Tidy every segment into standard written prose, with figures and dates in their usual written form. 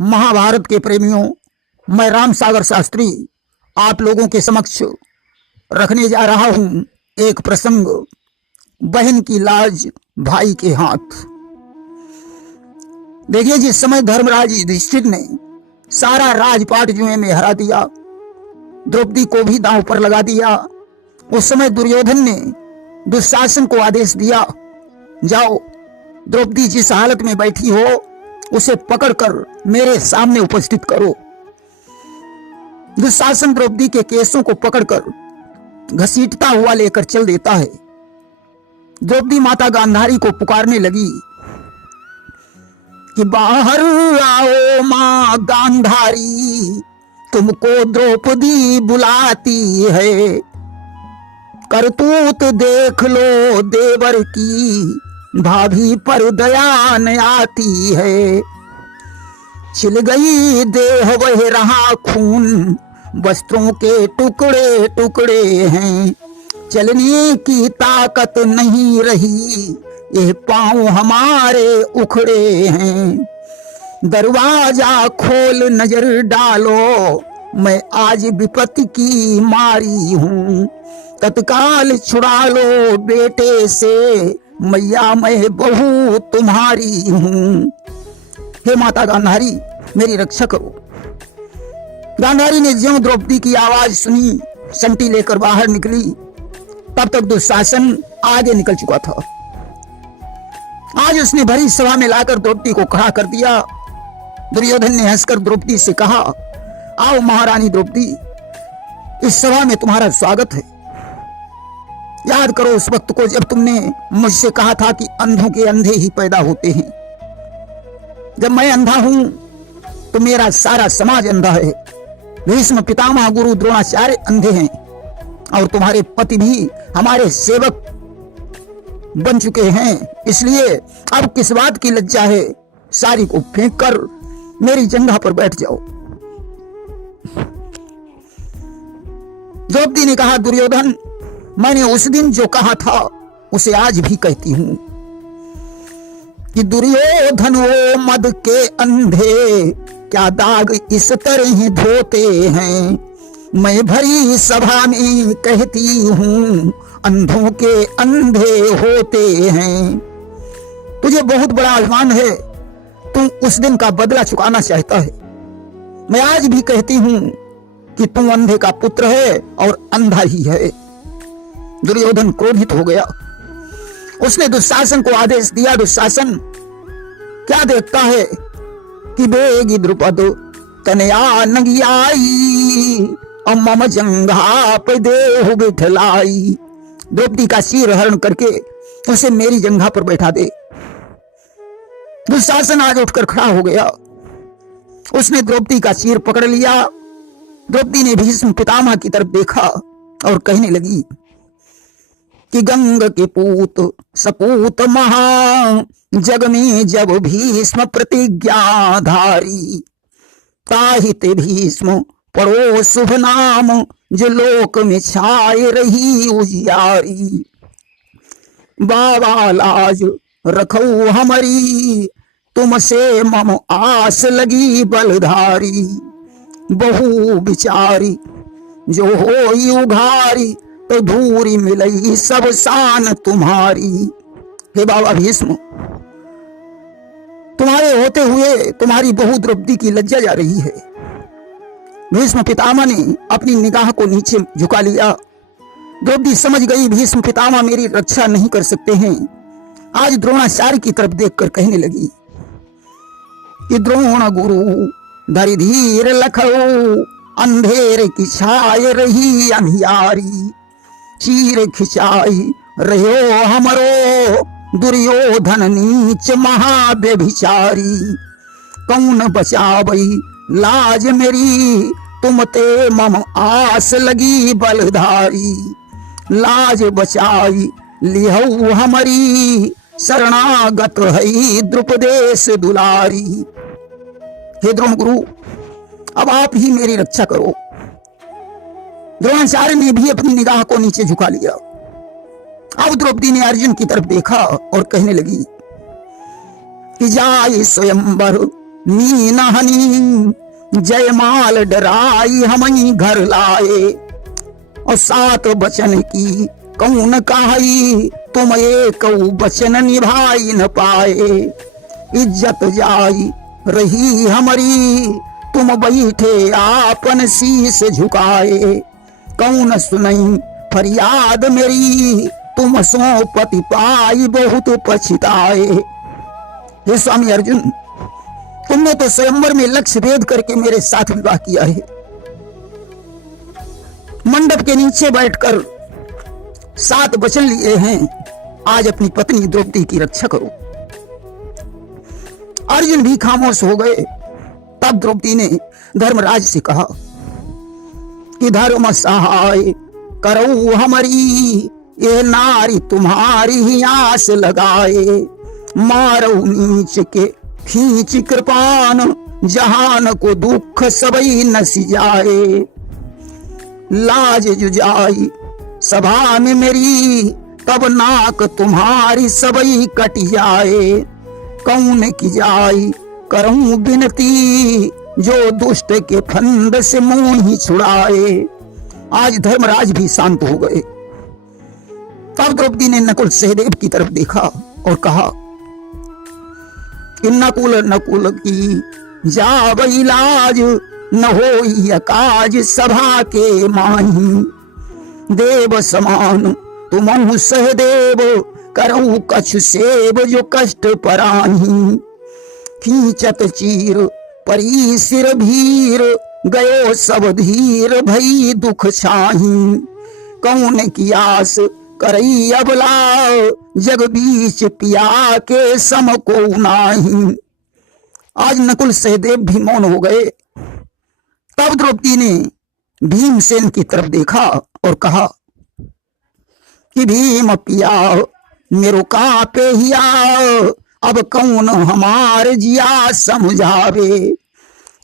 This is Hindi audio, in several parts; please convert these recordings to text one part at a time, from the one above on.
महाभारत के प्रेमियों, मैं राम सागर शास्त्री आप लोगों के समक्ष रखने जा रहा हूं एक प्रसंग, बहन की लाज भाई के हाथ। देखिए, जिस समय धर्मराज युधिष्ठिर ने सारा राजपाट जुए में हरा दिया, द्रौपदी को भी दांव पर लगा दिया, उस समय दुर्योधन ने दुशासन को आदेश दिया, जाओ द्रौपदी जिस हालत में बैठी हो उसे पकड़कर मेरे सामने उपस्थित करो। दुशासन द्रौपदी के केसों को पकड़कर घसीटता हुआ लेकर चल देता है। द्रौपदी माता गांधारी को पुकारने लगी कि बाहर आओ मां गांधारी, तुमको द्रौपदी बुलाती है। करतूत देख लो देवर की, भाभी पर दया न आती है। छिल गई देह वह रहा खून, वस्त्रों के टुकड़े टुकड़े हैं। चलने की ताकत नहीं रही, ये पांव हमारे उखड़े हैं। दरवाजा खोल नजर डालो, मैं आज विपत्ति की मारी हूँ। तत्काल छुड़ा लो बेटे से, मैया मैं बहू तुम्हारी हूँ। हे माता गांधारी, मेरी रक्षा करो। गांधारी ने ज्यों द्रौपदी की आवाज सुनी, संटी लेकर बाहर निकली। तब तक दुशासन आगे निकल चुका था। आज उसने भरी सभा में लाकर द्रौपदी को खड़ा कर दिया। दुर्योधन ने हंसकर द्रौपदी से कहा, आओ महारानी द्रौपदी, इस सभा में तुम्हारा स्वागत है। याद करो उस वक्त को जब तुमने मुझसे कहा था कि अंधों के अंधे ही पैदा होते हैं। जब मैं अंधा हूं तो मेरा सारा समाज अंधा है। भीष्म पितामह गुरु द्रोणाचार्य अंधे हैं और तुम्हारे पति भी हमारे सेवक बन चुके हैं। इसलिए अब किस बात की लज्जा है? सारी को फेंक कर मेरी जंघा पर बैठ जाओ। द्रौपदी ने कहा, दुर्योधन, मैंने उस दिन जो कहा था उसे आज भी कहती हूं कि दुर्योधन वो मद के अंधे, क्या दाग इस तरह धोते हैं। मैं भरी सभा में कहती हूं, अंधों के अंधे होते हैं। तुझे बहुत बड़ा अभिमान है, तू उस दिन का बदला चुकाना चाहता है। मैं आज भी कहती हूं कि तू अंधे का पुत्र है और अंधा ही है। दुर्योधन क्रोधित हो गया। उसने दुशासन को आदेश दिया, दुशासन क्या देखता है कि बेगी द्रुपद तनया नगियाई, मम जंघा पे देहु बिठलाई। द्रौपदी का सिर हरण करके उसे मेरी जंघा पर बैठा दे। दुशासन आज उठकर खड़ा हो गया। उसने द्रौपदी का सिर पकड़ लिया। द्रौपदी ने भीष्म पितामह की तरफ देखा और कहने लगी कि गंग के पूत सपूत महा, जग में जब भीष्म प्रतिज्ञाधारी। ताहित भीष्म पढ़ो शुभ नाम, जो लोक में छाए रही उजियारी। बाबा लाज रखो हमारी, तुमसे मम आस लगी बलधारी। बहु बिचारी जो होई उघारी, तो धूरी मिलई सब शान तुम्हारी। हे बाबा भीष्म, तुम्हारे होते हुए तुम्हारी बहू द्रौपदी की लज्जा जा रही है। भीष्म पितामह ने अपनी निगाह को नीचे झुका लिया। द्रौपदी समझ गई भीष्म पितामह मेरी रक्षा नहीं कर सकते हैं। आज द्रोणाचार्य की तरफ देखकर कहने लगी कि द्रोण गुरु धरि धीर लखो, अंधेरे की छाए रही अंधियारी। चीर खिंचाई रहो हमरो, दुर्योधन नीच महाव्यभिचारी। कौन बचावई लाज मेरी, तुम ते मम आस लगी बलधारी। लाज बचाई लिहऊ हमारी, शरणागत है द्रुपदेश दुलारी। हे द्रोण गुरु, अब आप ही मेरी रक्षा करो। द्रोणाचार्य ने भी अपनी निगाह को नीचे झुका लिया। अब द्रौपदी ने अर्जुन की तरफ देखा और कहने लगी कि जाय स्वयंवर नीन हनी जयमाल डराई हमई घर लाए। और 7 वचन की कौन कहाई तुम एक वचन निभाई न पाए। इज्जत जाई रही हमारी तुम बैठे आपन शीश झुकाए। कौन सुनई फरियाद मेरी तुम सो पति पाई बहुत पछताए। हे स्वामी अर्जुन, तुमने तो स्वयंवर में लक्ष्य भेद करके मेरे साथ विवाह किया है। मंडप के नीचे बैठकर 7 वचन लिए हैं, आज अपनी पत्नी द्रौपदी की रक्षा करो। अर्जुन भी खामोश हो गए। तब द्रौपदी ने धर्मराज से कहा कि धर्म सहाय करो हमारी, ये नारी तुम्हारी ही आस लगाए। मारो नीच के खींच कृपान, जहान को दुख सबई नसी जाए। लाज जुजाई सभा में मेरी, तब नाक तुम्हारी सबई कट जाए। कौन की जाई करूं बिनती, जो दुष्ट के फंद से मुंह ही छुड़ाए। आज धर्मराज भी शांत हो गए। तब द्रौपदी ने नकुल सहदेव की तरफ देखा और कहा कि नकुल नकुल की जावई लाज, न होई काज सभा के माही। देव समान तुमहु सहदेव, करऊ कछु सेव जो कष्ट पराही। खींचत चीर परी सिर भीर, गयो सब धीर भई दुख छाही। कौन की आस करई अबला, जग बीच पिया के सम को नाही। आज नकुल सहदेव भी मौन हो गए। तब द्रौपदी ने भीमसेन की तरफ देखा और कहा कि भीम पिया मेरो कापे हिया, अब कौन हमार जिया समझावे।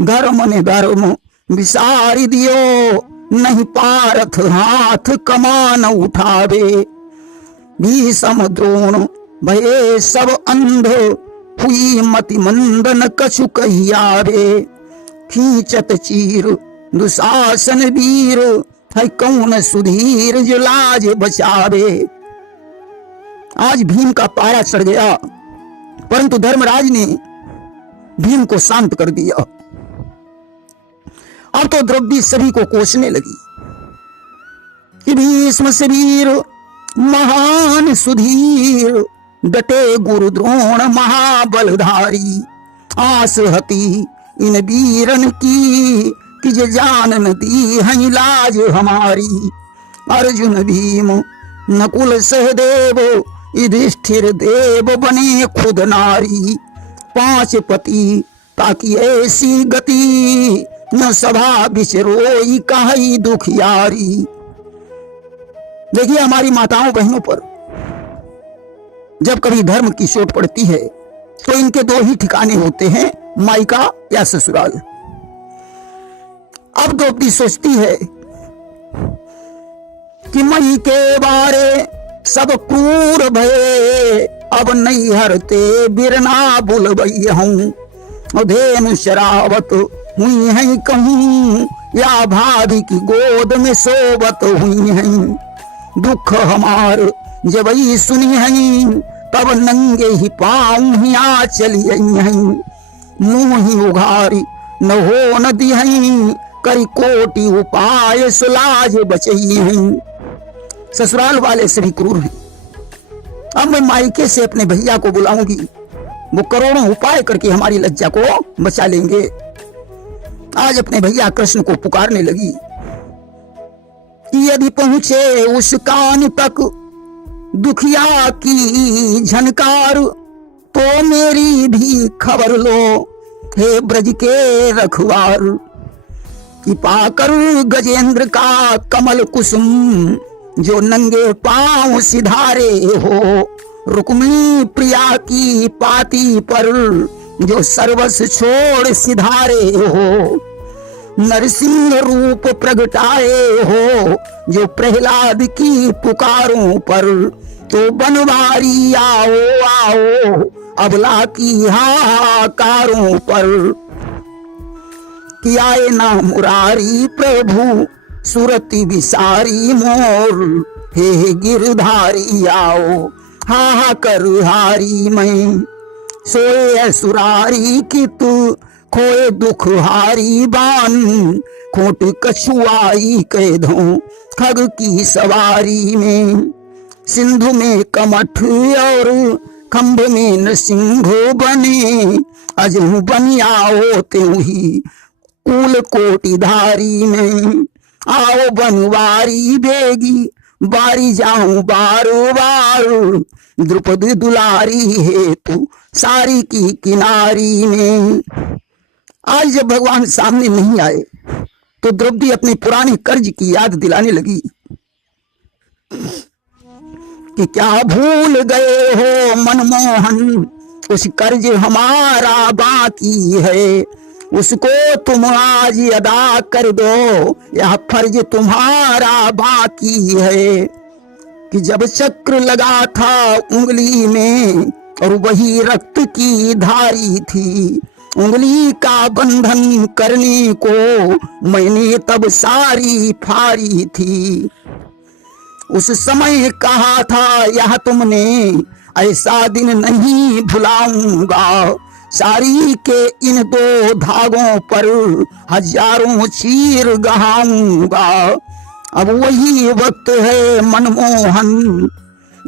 धर्म ने धर्म विसारी दियो, नहीं पारथ हाथ कमान उठावे। भीषम द्रोण भये सब अंध, हुई मति मंदन कछु कहियावे। खींचत चीर दुशासन वीर, है कौन सुधीर जो लाज बचावे। आज भीम का पारा चढ़ गया, परंतु धर्मराज ने भीम को शांत कर दिया। अब तो द्रौपदी सभी को कोसने लगी कि भीष्म से वीर महान सुधीर, डटे गुरु द्रोण महाबलधारी। आस हती इन वीरन की, कि जे जान न दी है लाज हमारी। अर्जुन भीम नकुल सहदेव, युधिष्ठिर देव बने खुद नारी। 5 पति ताकि ऐसी गति, न सभा बिचरोई कही दुखियारी। देखिए, हमारी माताओं बहनों पर जब कभी धर्म की चोट पड़ती है तो इनके 2 ही ठिकाने होते हैं, मायका या ससुराल। अब द्रौपदी सोचती है कि मई के बारे सब क्रूर भये, अब नहीं हरते बिरना बुलबई हूँ। धेनु शरावत हुई है कहूँ, या भाभी की गोद में सोबत हुई है। दुख हमार जबई सुनी है, तब नंगे ही पाँव हिया चली है। मुँह ही उघारी न हो न दी है, करी कोटि उपाय सुलाज बचई है। ससुराल वाले सभी क्रूर हैं। अब मैं मायके से अपने भैया को बुलाऊंगी, वो करोड़ों उपाय करके हमारी लज्जा को बचा लेंगे। आज अपने भैया कृष्ण को पुकारने लगी कि यदि पहुंचे उस कान तक दुखिया की झनकार, तो मेरी भी खबर लो हे ब्रज के रखवार। कि पाकर गजेंद्र का कमल कुसुम, जो नंगे पांव सिधारे हो। रुक्मिणी प्रिया की पाती पर, जो सर्वस्व छोड़ सिधारे हो। नरसिंह रूप प्रगटाए हो, जो प्रहलाद की पुकारों पर। तो बनवारी आओ आओ अबला की हाहाकारों पर। कि आए ना मुरारी प्रभु सुरति विसारी मोर, हे गिरधारी आओ हा कर हारी मैं। सोए सुरारी की तू खोए दुख हारी बान, खोट कछुआई कह दो खग की सवारी में। सिंधु में कमठ और खंभ में नृसिंह बने, अजहू बन आओ त्यों ही कुल कोटिधारी में। आओ बनवारी बेगी बारी जाऊं बार बार, द्रुपद दुलारी है तू सारी की किनारी में। आज जब भगवान सामने नहीं आए तो द्रौपदी अपने पुराने कर्ज की याद दिलाने लगी कि क्या भूल गए हो मनमोहन, उस कर्ज हमारा बाकी है, उसको तुम आज अदा कर दो, यह फर्ज तुम्हारा बाकी है। कि जब चक्र लगा था उंगली में और वही रक्त की धारी थी, उंगली का बंधन करने को मैंने तब सारी फारी थी। उस समय कहा था यह तुमने, ऐसा दिन नहीं भुलाऊंगा, सारी के इन दो धागों पर हजारों चीर गहाऊंगा। अब वही वक्त है मनमोहन,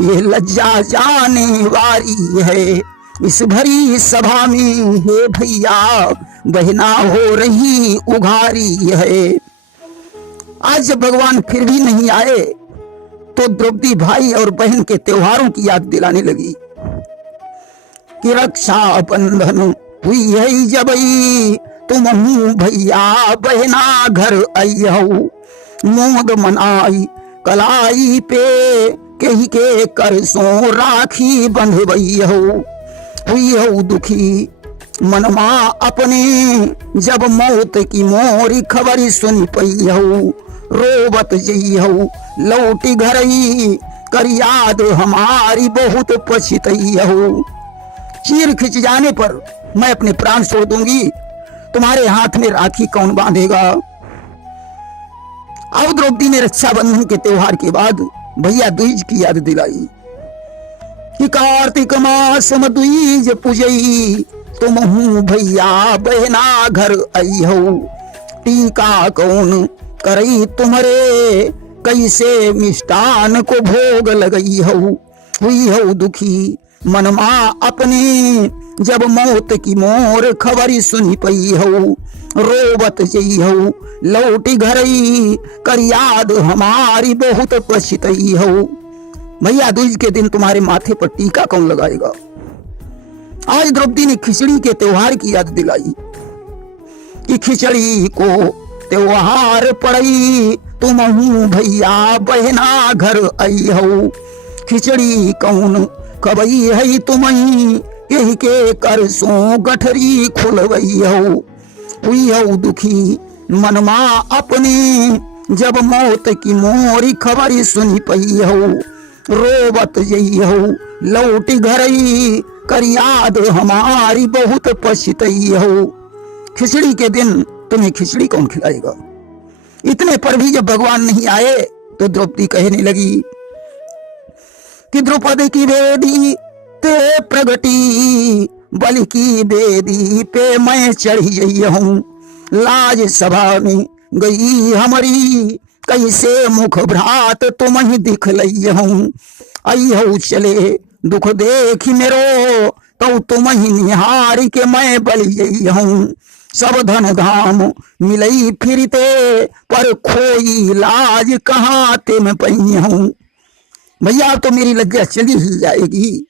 ये लज्जा जाने वाली है, इस भरी सभा में हे भैया बहना हो रही उघारी है। आज जब भगवान फिर भी नहीं आए तो द्रौपदी भाई और बहन के त्योहारों की याद दिलाने लगी कि रक्षा बंधन हुई है जबई, तुम भैया बहना घर अयहु, मोद मनाई कलाई पे कही के करसों राखी बंधवई हुई हो दुखी मनमा अपने, जब मौत की मोरी खबर सुन पई हो, रोबत जई हो लौटी घरई, कर याद हमारी बहुत पछतई हो। चीर खिंच जाने पर मैं अपने प्राण छोड़ दूंगी, तुम्हारे हाथ में राखी कौन बांधेगा। अब द्रौपदी ने रक्षाबंधन के त्योहार के बाद भैया दूज की याद दिलाई कि कार्तिक मास मद्वीज पूजई, तुम भैया बहना घर अइहो, टीका कौन करई तुम्हारे, कैसे मिष्टान को भोग लगई हो। हुई हो दुखी मनमा अपने, जब मौत की मोर खबरी सुनी पई हो, रोबत जई हो लौटी घरई, कर याद हमारी बहुत पछतई हो। भैया दूज के दिन तुम्हारे माथे पर टीका कौन लगाएगा। आज द्रौपदी ने खिचड़ी के त्योहार की याद दिलाई कि खिचड़ी को त्योहार पड़ई, तुम भैया बहना घर आई हो, खिचड़ी कौन कबई है तुम्हें, यही के करसों गठरी खुलवई हो। हुई हो दुखी मनमा अपने, जब मौत की मोरी खबरी सुनी पई हो, रोबत जई हो लौटी घरई, कर याद हमारी बहुत पछतई हो। खिचड़ी के दिन तुम्हें खिचड़ी कौन खिलाएगा। इतने पर भी जब भगवान नहीं आए तो द्रौपदी कहने लगी कि द्रुपद की बेदी ते प्रगटी, बल की बेदी पे मैं चढ़ी गई हूँ, लाज सभा में गई हमारी, कैसे मुख भ्रात तुम ही दिख लई हूँ। अयहु चले दुख देख मेरो, तो तुम ही निहार के मैं बली गई हूँ। सब धन धाम मिलई फिरते, पर खोई लाज कहाँ ते मैं पई हूँ। भैया तो मेरी लज्जा चली ही जाएगी,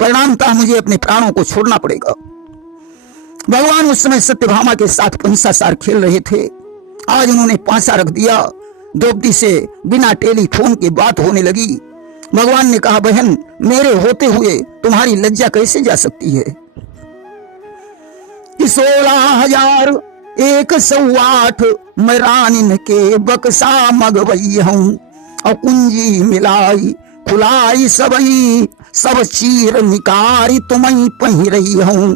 परिणामतः मुझे अपने प्राणों को छोड़ना पड़ेगा। भगवान उस समय सत्यभामा के साथ पंसासार खेल रहे थे। आज उन्होंने पांसा रख दिया। द्रौपदी से बिना टेलीफोन के बात होने लगी। भगवान ने कहा, बहन मेरे होते हुए तुम्हारी लज्जा कैसे जा सकती है। 16,108 मैं रानिन के बक्सा मगवई हूँ, और कुंजी मिलाई खुलाई सबई, सब चीर निकारी तुम्हें पहिरई हूँ।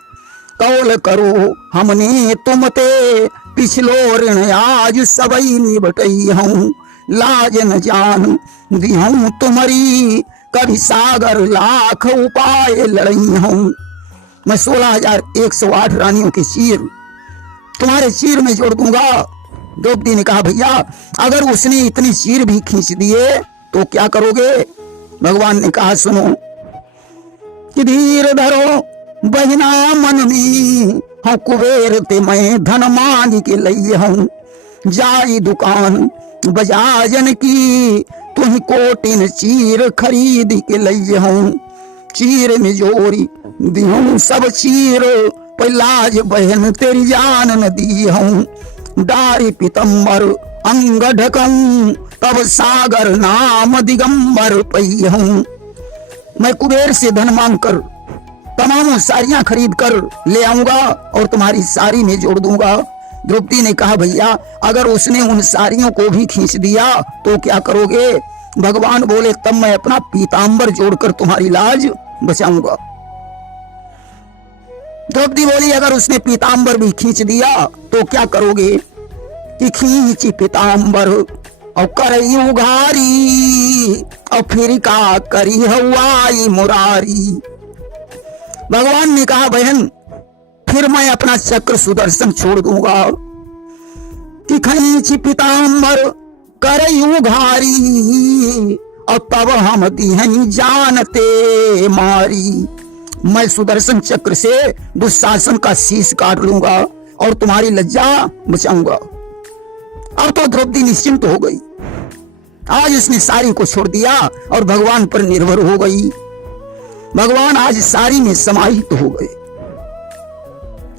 कौल करो हमने तुमते पिछलो ऋण आज सबई निबटई हूँ। लाज न जान दिहूँ तुम्हारी कभी सागर लाख उपाय लड़ई हूँ। मैं 16,108 रानियों के चीर तुम्हारे चीर में जोड़ दूंगा। द्रौपदी ने कहा भैया अगर उसने इतनी चीर भी खींच दिए तो क्या करोगे? भगवान ने कहा सुनो कि धीर धरो बहिना मन में हाँ कुबेर ते मैं धन मांग के लई हूँ। जाई दुकान बजाजन की तुही कोटिन चीर खरीद के लई हूँ। चीर में जोरी दिहूँ सब चीर पलाज बहन तेरी जान न दी हूँ। डारी पितम्बर अंग ढकऊं तब सागर नाम दिगंबर पई हूँ। मैं कुबेर से धन मांग कर तमाम साड़ियां खरीद कर ले आऊंगा और तुम्हारी साड़ी में जोड़ दूंगा। द्रौपदी ने कहा भैया अगर उसने उन साड़ियों को भी खींच दिया तो क्या करोगे? भगवान बोले तब मैं अपना पीतांबर जोड़कर तुम्हारी लाज बचाऊंगा। द्रौपदी बोली अगर उसने पीतांबर भी खींच दिया तो क्या करोगे? कि खींची पीतांबर और करई उघारी और फिर का करी हवाई मुरारी। भगवान ने कहा बहन फिर मैं अपना चक्र सुदर्शन छोड़ दूंगा। कि खींची पीतांबर करई उघारी और तब हम दिहनी जानते मारी। मैं सुदर्शन चक्र से दुशासन का शीश काट लूंगा और तुम्हारी लज्जा बचाऊंगा। अब तो द्रौपदी निश्चिंत हो गई। आज उसने सारी को छोड़ दिया और भगवान पर निर्भर हो गई। भगवान आज सारी में समाहित हो गए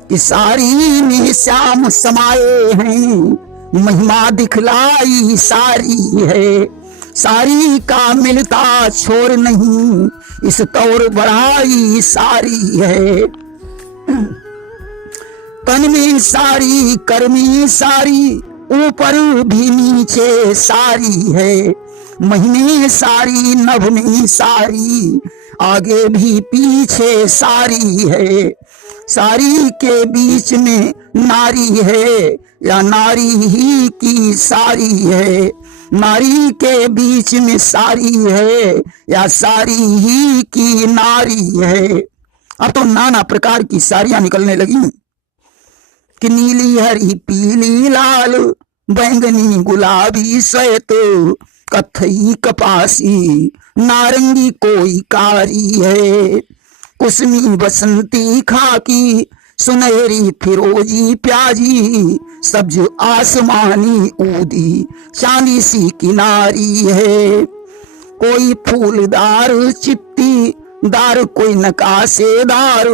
कि सारी में श्याम समाये हैं। महिमा दिखलाई सारी है। सारी का मिलता छोर नहीं इस तौर बढ़ाई सारी है। तन में सारी कर्मी सारी ऊपर भी नीचे सारी है। महीने सारी नभ में सारी आगे भी पीछे सारी है। सारी के बीच में नारी है या नारी ही की सारी है। नारी के बीच में सारी है या सारी ही की नारी है। अब तो नाना प्रकार की साड़ियां निकलने लगी कि नीली हरी पीली लाल बैंगनी गुलाबी श्वेत कत्थई कपासी नारंगी कोई कारी है। कुसमी बसंती खाकी सुनहरी फिरोजी प्याजी सब्ज आसमानी ऊदी चांदी सी किनारी है। कोई फूलदार चित्ती दार कोई नकाशेदार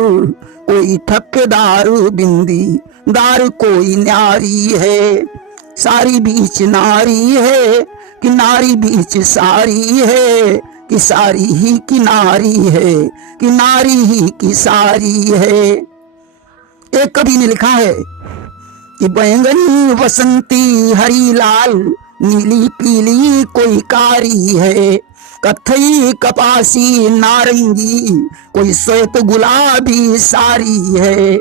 कोई ठप्पेदार बिंदी दार कोई न्यारी है। सारी बीच नारी है कि नारी बीच सारी है कि सारी ही की नारी है कि नारी ही की सारी है। एक कवि ने लिखा है कि बैंगनी बसंती हरी लाल नीली पीली कोई कारी है। कत्थई कपासी नारंगी कोई श्वेत गुलाबी सारी है।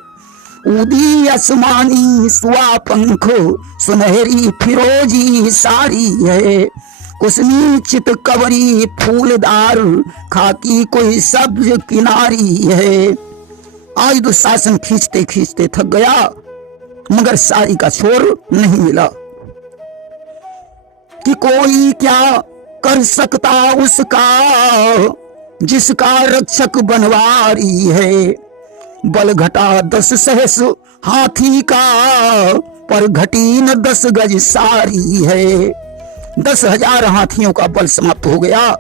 ऊदी आसमानी सुआ पंख सुनहरी फिरोजी सारी है। कुसमी चित कवरी फूलदार खाकी कोई सब्ज किनारी है। आज दुशासन खींचते खींचते थक गया मगर सारी का छोर नहीं मिला। कि कोई क्या कर सकता उसका जिसका रक्षक बनवारी है। बल घटा 10 सहस हाथी का पर घटी न 10 गज सारी है। 10,000 हाथियों का बल समाप्त हो गया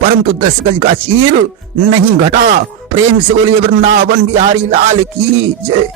परंतु 10 गज का चीर नहीं घटा। प्रेम से बोलिए वृंदावन बिहारी लाल की जय।